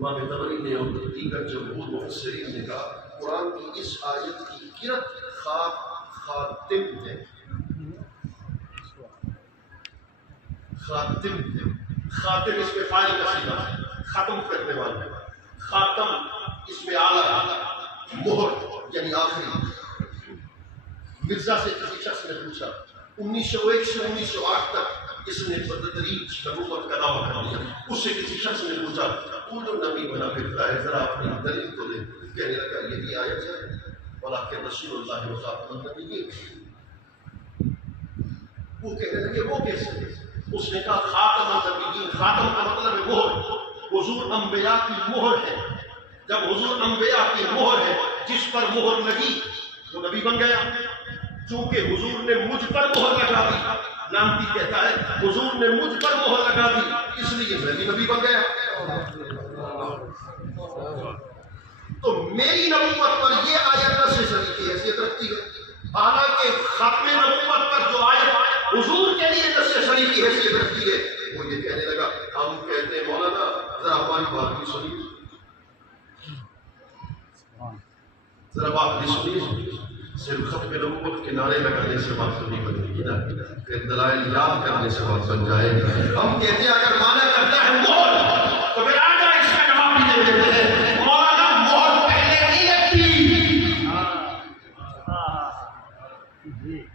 امام طبری نے اور دیگر جمہور مفسرین نے کہا قرآن کی اس آیت کی کرت خاتم ہے، خاتم ہے۔ خاتم اس میں فاعل کا صیغہ ہے، ختم کرنے والا، خاتم اس میں اعلیٰ، مہر یعنی آخری۔ مرزا سے کسی شخص نے پوچھا 1901 سے 1908 تک اس نے بتدریج نبوت کا دعویٰ کر دیا۔ اس سے کسی شخص نے پوچھا تو جو نبی بنا پھرتا ہے ذرا اپنی دلیل تو دے۔ کہنے لگا یہی آیت ہے وَلَٰكِنَّ رَسُولَ اللَّهِ وَخَاتَمَ النَّبِيِّينَ۔ وہ کہنے لگے وہ کیسے؟ اس نے کہا خاتم النبیین، خاتم کا مطلب ہے مہر، حضور انبیاء کی مہر ہے۔ جب حضور انبیاء کی مہر ہے، جس پر مہر لگی وہ نبی بن گیا۔ چونکہ حضور نے مجھ پر مہر لگا دی، نامتی کہتا ہے حضور نے مجھ پر مہر لگا دی اس لیے میں بھی نبی بن گیا۔ تو میری نبوت پر یہ آیت سے صدیق کی حیثیت رکھتی ہے، حالانکہ ختم نبوت پر جو آیت حضور کے لیے دس صدیق کی حیثیت رکھتی ہے وہ یہ کہنے لگا ہم کہتے ہیں مولانا ذرا ہماری بات بھی سنیے، ذرا بات بھی سنیے، صرف ختم نبوت کے نعرے لگانے سے بات تو نہیں بنے گی نا، پھر دلائل یاد کرنے سے بات بن جائے گی۔ ہم کہتے ہیں اگر مانا کرتا ہے مہر تو پھر آگے اس کا جواب بھی دے دیتے ہیں مولانا مہر پہلے نہیں لگتی،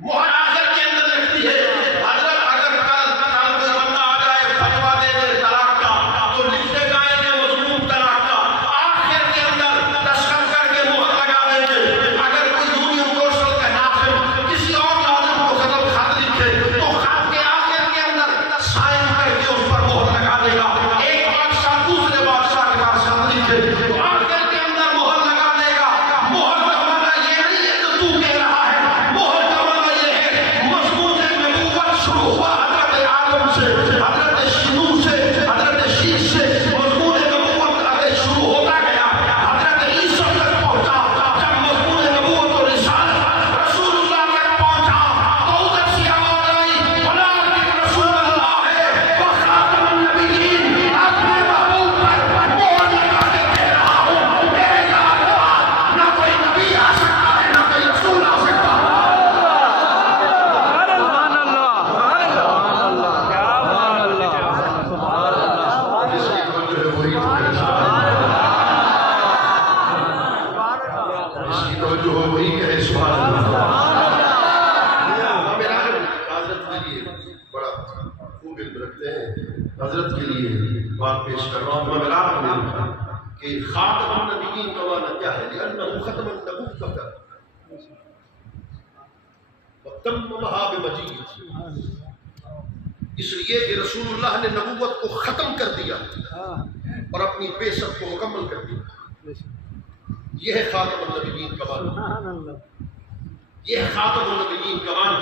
مہر آخر کے اندر لگتی ہے۔ حضرت اگر کل کوئی بندہ آ جائے فتوا دے دے طلاق کا تو لکھتے جائیں گے مضمون طلاق کا، آخر کے اندر دستخط کر کے مہر لگا دیں گے۔ اگر کوئی یونین کورسل کا ناظم کسی اور ناظم کو خط لکھے تو خط کے آخر کے اندر سائن کر کے اس پر مہر لگا دے گا۔ ایک بادشاہ دوسرے بادشاہ کے پاس خط لکھے تو آخر کے اندر مہر لگا دے گا۔ مہر کا معنی یہ نہیں ہے جو تو کہہ رہا ہے، مہر کا معنی یہ ہے مضمون نبوت شروع ہوا حضرت آدم سے، حضرت شنوح سے، حضرت شیش سے، مضمون نبوت آگے شروع ہوتا گیا، حضرت عیسیٰ تک پہنچا۔ جب مضمون نبوت و رسالت رسول اللہ تک پہنچا تو ادھر سے آواز آئی وَلَٰكِنَّ رَسُولَ اللَّهِ وَخَاتَمَ النَّبِيِّينَ۔ اپنے محبوب پر مہر لگا کے کہہ رہا ہوں میرے بعد نہ کوئی نبی آ سکتا ہے نہ کوئی رسول آ سکتا ہے۔ جس کی توجہ ہے وہی تو کہے سبحان اللہ، جس کی توجہ ہے وہی کہے سبحان اللہ۔ ہم حضرت کے لیے بڑا خوب علم رکھتے ہیں، حضرت کے لیے بات پیش کر رہا ہوں۔ میں راہ میں لکھا کہ خاتم النبیین کا معنی کیا ہے؟ لأنه ختم النبوت وتممها بمجیء، اس لیے کہ رسول اللہ نے نبوت کو ختم کر دیا اور اپنی بعثت کو مکمل کر دیا۔ یہ ہے خاتم النبیین کا معنی، یہ ہے خاتم النبیین کا معنی۔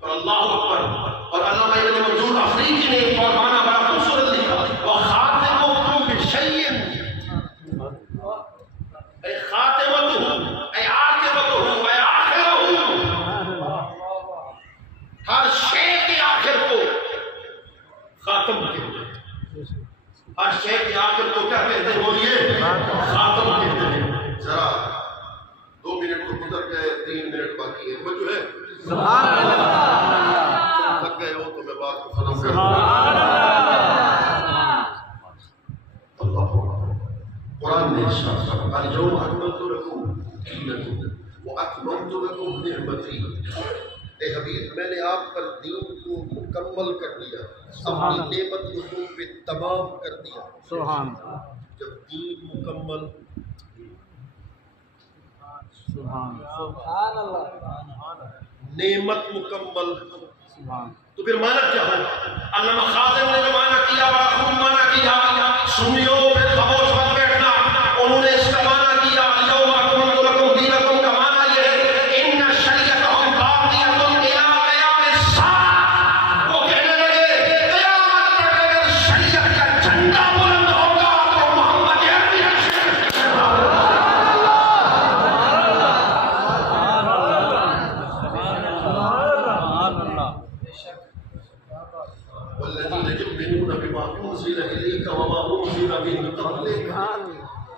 اور اللہ اکبر، اور علامہ ابن منظور افریقی نے ایک اور معنی بڑا خوبصورت لکھا وَخَاتِمُكُمْ بِشَيْءٍ، اے خاتمتہ اے عاقبتہ اے آخرہ، ہر شے کے آخر کو خاتم کہتے ہیں، ہر شے کے آخر کو کیا کہتے ہیں؟ بولیے خاتم کہتے ہیں۔ ذرا 2 منٹ تو گزر گئے، 3 منٹ باقی ہے، جو ہے سبحان اللہ، تھک گئے ہو تو میں بات کو ختم کر دوں۔ اللہ قرآن نے ارشاد فرمایا اليوم اکملت لکم دینکم واتممت لکم نعمتی، اے حبیب میں نے آپ پر دین کو مکمل کر دیا، اپنی نعمت کو تم پہ تمام کر دیا۔ سبحان اللہ، جب دین مکمل، سبحان اللہ، نعمت مکمل، تو پھر معنی کیا ہوگا؟ علامہ خازن نے جو معنی کیا بڑا خوب معنی کیا، سنیو پھر خاموش مت بیٹھنا۔ انہوں نے اس کا معنی کیا اليوم اکملت لکم دینکم کا معنی یہ ہے ان شریعتہم باقیۃ الی قیام الساعہ۔ وہ کہنے لگے قیامت تک اگر شریعت کا جھنڈا بلند ہوگا تو محمد عربی والذین یؤمنون بما انزل الیک وما انزل من قبلک،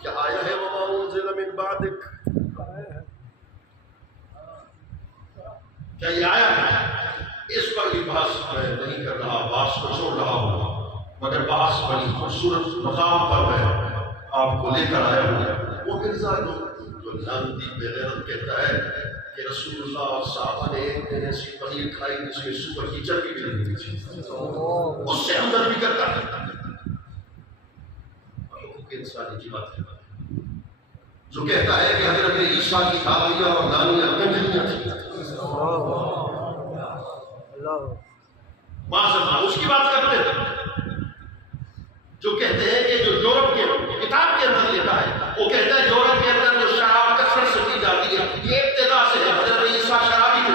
کیا آیا ہے وما انزل من بعدک؟ کیا یہ آیا ہے؟ اس پر بھی بحث میں نہیں کر رہا، بحث کو چھوڑ رہا ہوں، مگر بحث بڑی خوبصورت مقام پر میں آپ کو لے کر آیا ہوں۔ وہ مرزا جو لانتی بے غیرت کہتا ہے کہ رسول اللہ اور صحابہ نے ایک دن ایسی پنیر کھائی جس میں سور کی چربی بھی نہیں تھی، اس سے اندر بھی کرتا ہے، حقوق انسانی کی بات ہے، جو کہتا ہے کہ حضرت عیسیٰ کی دادیاں اور نانیاں کنجریاں تھیں، معذرت اس کی بات کرتے ہیں، جو کہتے ہیں کہ جو یورپ کے کتاب کے اندر لکھا ہے، وہ کہتا ہے یورپ کے اندر جو شراب کثرت سے پی جاتی ہے یہ ابتدا سے ہے، حضرت عیسیٰ شرابی تھے،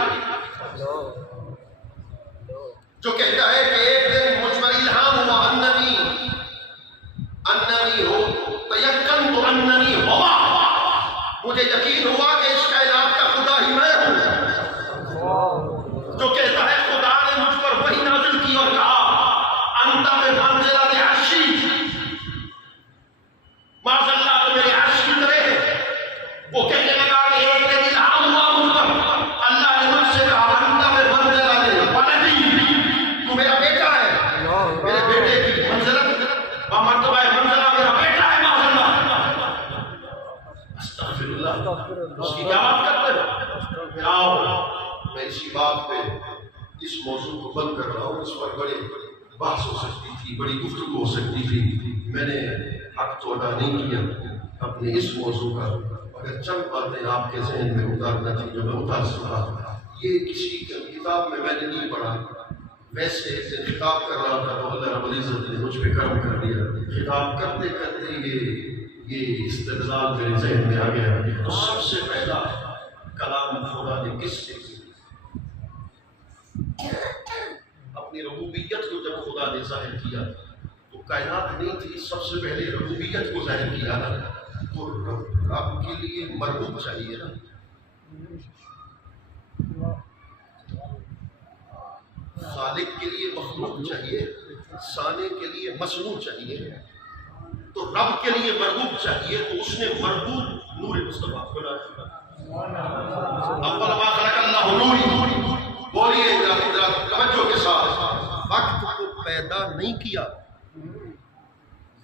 جو کہتا ہے کہ ایک دن مجھ پر الہام ہوا اننی ہو تیقنت اننی ہوا، مجھے یقین ہوا کہ اس کائنات کا خدا ہی میں ہوں، جو کہتا ہے خدا نے مجھ پر وحی نازل کی اور کہا انت بمنزلۃ عرشی، معاذ اللہ تو میرے عرش کی طرح ہے۔ وہ کہنے لگا کہ ایک دن الہام ہوا مجھ پر، اللہ نے مجھ سے کہا انت بمنزلۃ ولدی، تو میرا بیٹا ہے، میرے بیٹے کی منزلت بمرتبہ منزلہ میرا بیٹا ہے، معاذ اللہ، استغفر اللہ، اس کی کیا بات کرتے ہیں؟ آؤ میں اسی بات پہ اس موضوع کو بند کر رہا ہوں، اس پر بڑی بحث ہو سکتی تھی، بڑی گفتگو ہو سکتی تھی، میں نے حق تو ادا نہیں کیا اپنے اس موضوع کا، مگر چند باتیں آپ کے ذہن میں اتارنا تھی جو میں اتار سکا۔ یہ کسی کتاب میں نے نہیں پڑھا، ویسے ایک دن خطاب کر رہا تھا تو اللہ رب العزت نے مجھ پہ کرم کر دیا، خطاب کرتے کرتے یہ استدلال میرے ذہن میں آ گیا۔ تو سب سے پہلا کلام خدا نے کس سے اپنی ربوبیت کو جب خدا نے ظاہر کیا تو کائنات نہیں تھی، سب سے پہلے ربوبیت کو ظاہر کیا نا، تو رب کے لیے مربوب چاہیے نا، خالق کے لیے مخلوق چاہیے، صانع کے لیے مصنوع چاہیے، تو رب کے لیے مربوب چاہیے، تو اس نے مربوب نور مصطفیٰ بنایا۔ اول ما خلق اللہ نوری، بولیے توجہ کے ساتھ، وقت کو پیدا نہیں کیا،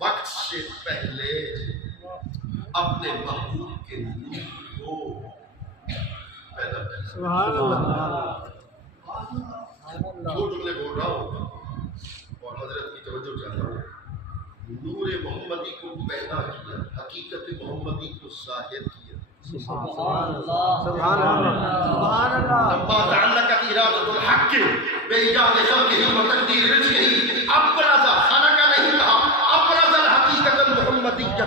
وقت سے پہلے اپنے محبوب کے نور کو پیدا کیا۔ سبحان اللہ، دو جملے بول رہا ہوں اور حضرت کی توجہ چاہتا ہوں۔ نور محمدی کو پیدا کیا، حقیقت محمدی کو ظاہر کیا۔ سبحان اللہ، سبحان اللہ، سبحان اللہ۔ لما تعلقت ارادۃ الحق بایجاد خلقہ وتقدیر رزقہ، ابرز خلق نہیں کہا، ابرز الحقیقت المحمدیۃ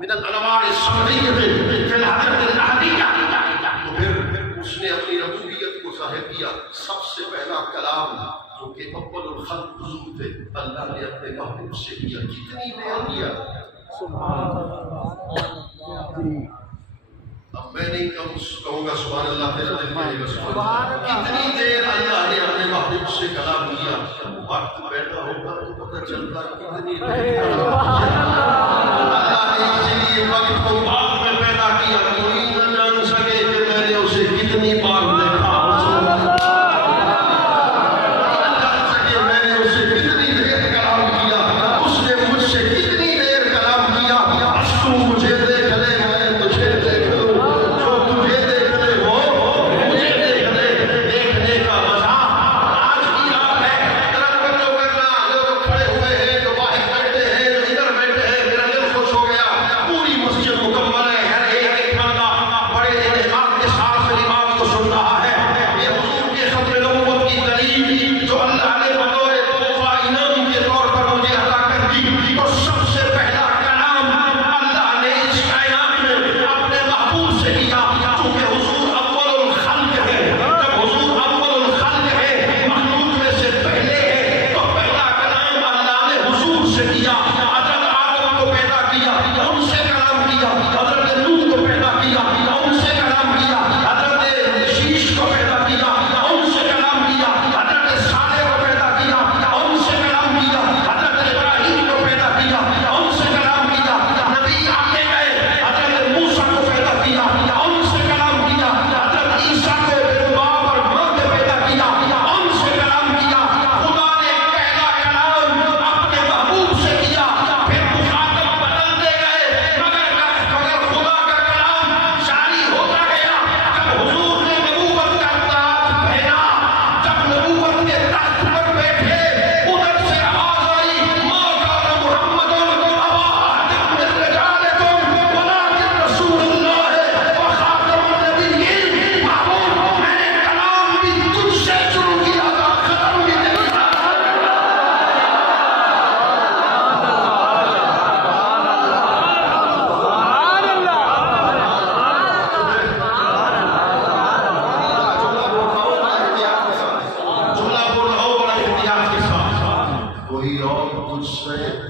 من الانوار السمعیہ فی الحضرۃ الاحدیہ، تو پھر اس نے اپنی ربوبیت کو ظاہر کیا۔ سب سے پہلا کلام جو کہ اول الخلق حضور تھے، اللہ نے اپنے محبوب سے کیا، کتنی دیر کیا؟ سبحان اللہ۔ اب میں نہیں کہوں گا سبحان اللہ، تیرا دل کہے گا سبحان اللہ۔ کتنی دیر اللہ نے اپنے محبوب سے کلام کیا؟ وقت بیٹھا ہوگا تو پتہ چلتا کتنی دیر اللہ نے اسی لیے وقت کو بعد میں پیدا کیا، کوئی نہ جان سکے کہ میں نے اسے کتنی بار دیکھا،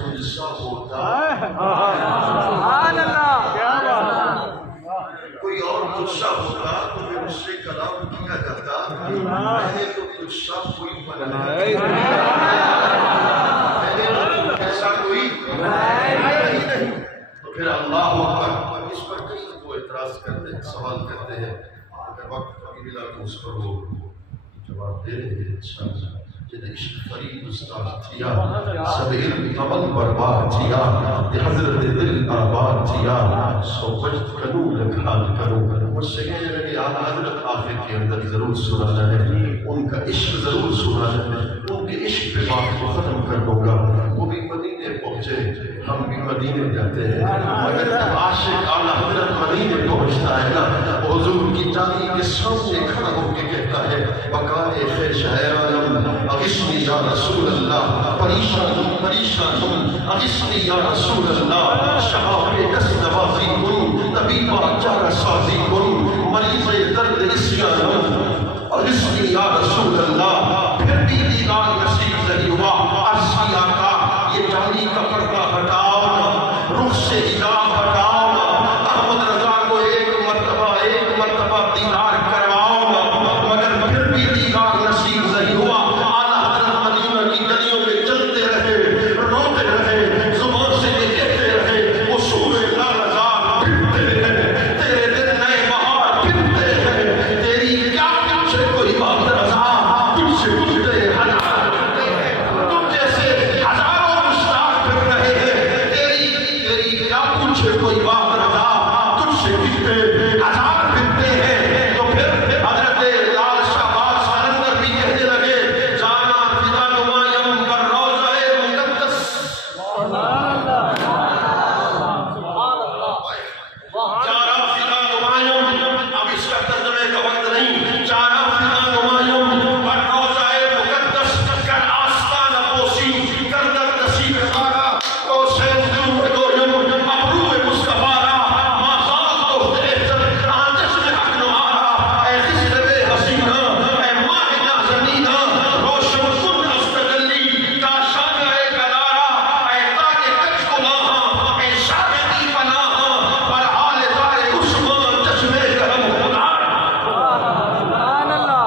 تجھ سا ہوتا سبحان اللہ، کیا بات، کوئی اور تجھ سا ہوتا تو پھر اس سے کلام کیا جاتا، میں نے تو تجھ سا کوئی بنایا، میں نے تو تجھ ایسا کوئی نہیں۔ تو پھر اللہ اکبر، اس پر کئی وہ اعتراض کرتے ہیں، سوال کرتے ہیں، اگر وقت کبھی ملا تو اس پر وہ جواب دے دیں گے انشاءاللہ۔ جد عشق فرید استاد تھیا، سب علم عمل برباد تھیا، حضرت دل آباد تھیا، سو وجد کنو لکھال کرو۔ مجھ سے کہنے لگے اعلیٰ حضرت آخر کے اندر ضرور سنانا ہے، ان کا عشق ضرور سنانا ہے، ان کے عشق پہ بات کو ختم کر دوں گا۔ وہ بھی مدینے پہنچے، ہم بھی مدینے جاتے ہیں، مگر جب عاشق اعلیٰ حضرت مدینے پہنچتا ہے نا، حضور کی جانی کے سامنے کھڑا ہو کے کہتا ہے بقائے خیش ہے عالم اغثنی یا رسول اللہ، پریشان ہوں پریشان ہوں اغثنی یا رسول اللہ، شہاب دست نوازی کن طبیبہ چارہ سازی کن، مریض درد عصیان ہوں اغثنی یا رسول اللہ۔ پھر بھی دیدار نصیب نہیں ہوا، عرض کی آقا یہ جانی کا پردہ ہٹاؤ نا، رخ سے حجاب ہٹاؤ نا، احمد رضا کو ایک مرتبہ دیدار کرواؤ نا، مگر پھر بھی دیدار نصیب نہیں ہوا۔ اعلیٰ حضرت مدینہ کی گلیوں میں چلتے رہے، روتے رہے، زبان سے یہ کہتے رہے، اصول لالزار پھرتے ہیں، تیرے دن نئے بہار پھرتے ہیں، تیری کیا پیچھے کوئی بات رضا، تجھ سے گزرے ہزار پھرتے ہیں، تم جیسے ہزاروں مشتاق پھر رہے ہیں، تیری کیا پوچھے کوئی بات رضا، تجھ سے گزرے ہزار پھرتے ہیں۔ تو پھر حضرت لال شہباز قلندر بھی کہنے لگے جانا فدا نمایم پر روضہ مقدس، جانا فدا نمایم، اب اس کا ترجمے کا وقت نہیں، جانا فدا نمایم پر روضہ مقدس، کر آستان پوسی کر در نصیب خارا، تو سین دور گویم ابرو مصطفیٰ را، مازال تحت احتر آتش میں حق نوارا، اے خضر بے حسینہ اے ماہ نازنینہ، روشن کن از تجلی کاشان اے گدارا، اے تاج کچ گناہاں اے شاہدی پناہاں، پر حال دار عثمان چشم کرم خدار۔ سبحان اللہ،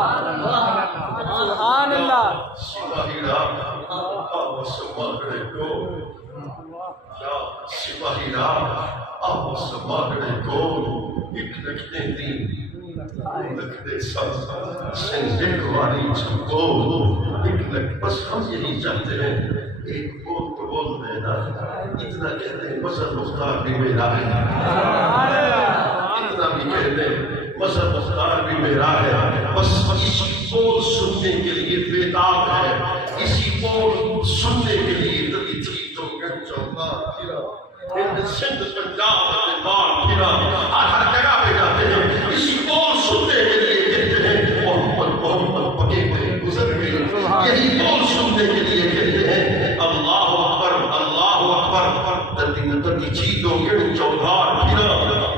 سبحان اللہ، سپاہی رام آو سماگڑے کو، یا سپاہی رام آو سماگڑے کو، ایک لکھتے دین لکھتے سب سنجھے واری چھپو، ایک لکھ بس ہم یہی چاہتے ہیں، ایک بول تو بول دینا، اتنا کہتے ہیں مظہر مختار بھی میرا ہے، اتنا بھی کہتے ہیں مظہر مختار بھی میرا ہے، بس اسی بول سننے کے لیے بیداب ہے، اسی بول سننے کے لیے دلی تھی تو گن چوکا پھرا، ہند سندھ پنجاب مار پھرا، ہر جگہ پہ جاتے ہیں، اسی بول سننے کے لیے کہتے ہیں محمد پکے ہوئے گزر گئے، یہی بول سننے کے لیے کہتے ہیں اللہ اکبر اللہ اکبر، دردی نتر چھی تو گن چوکا پھرا،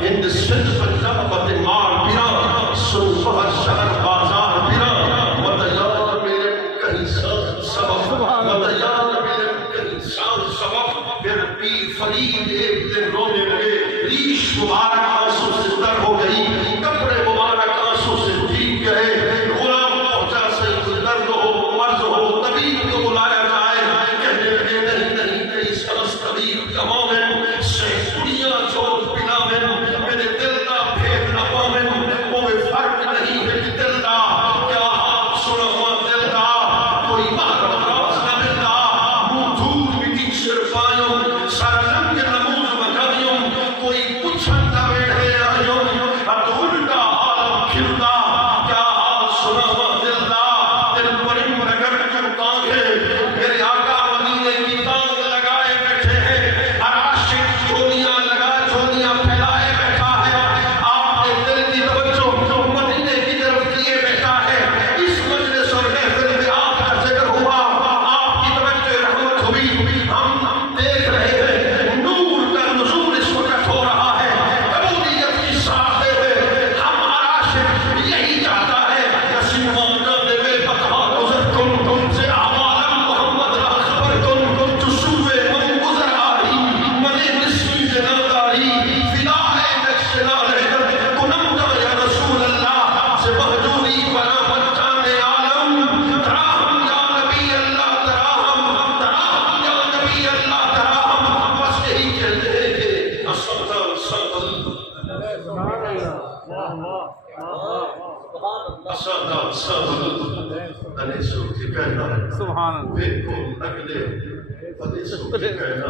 ہند سندھ پنجاب مار پھرا، سن شہر شہر بازار پھرا، مدیار میرے کہیں سبب، مدیار میرے کہیں سبب، پھر پیر فرید ایک دن رونے لگے، ریش مبارک آنسو سے تر ہو گئی، کپڑے مبارک آنسو سے بھیگ گئے، غلام پہنچا سید درد ہو مرض ہو طبیب کو بلایا جائے، کہنے لگے نہیں سرس طبیب کا مومن، سینکڑیاں چوٹ پلا من، میرے دل کا بھید نہ پامن، وہ فرق نہیں ہے کہ دل دا کیا آپ سنا ہوا دل دا، کوئی محرم راز نہ ملتا، منہ دھول مٹی سر پایوں، سر رنگ نموز مکھائیوں، کوئی پوچھن نہ بیٹھا ولی اللہ تعالیٰ ہم بس یہی کہتے ہیں کہ اصل adesso che cana becco agle adesso che cana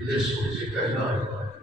adesso che cana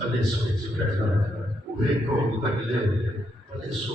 adesso che cana becco agle adesso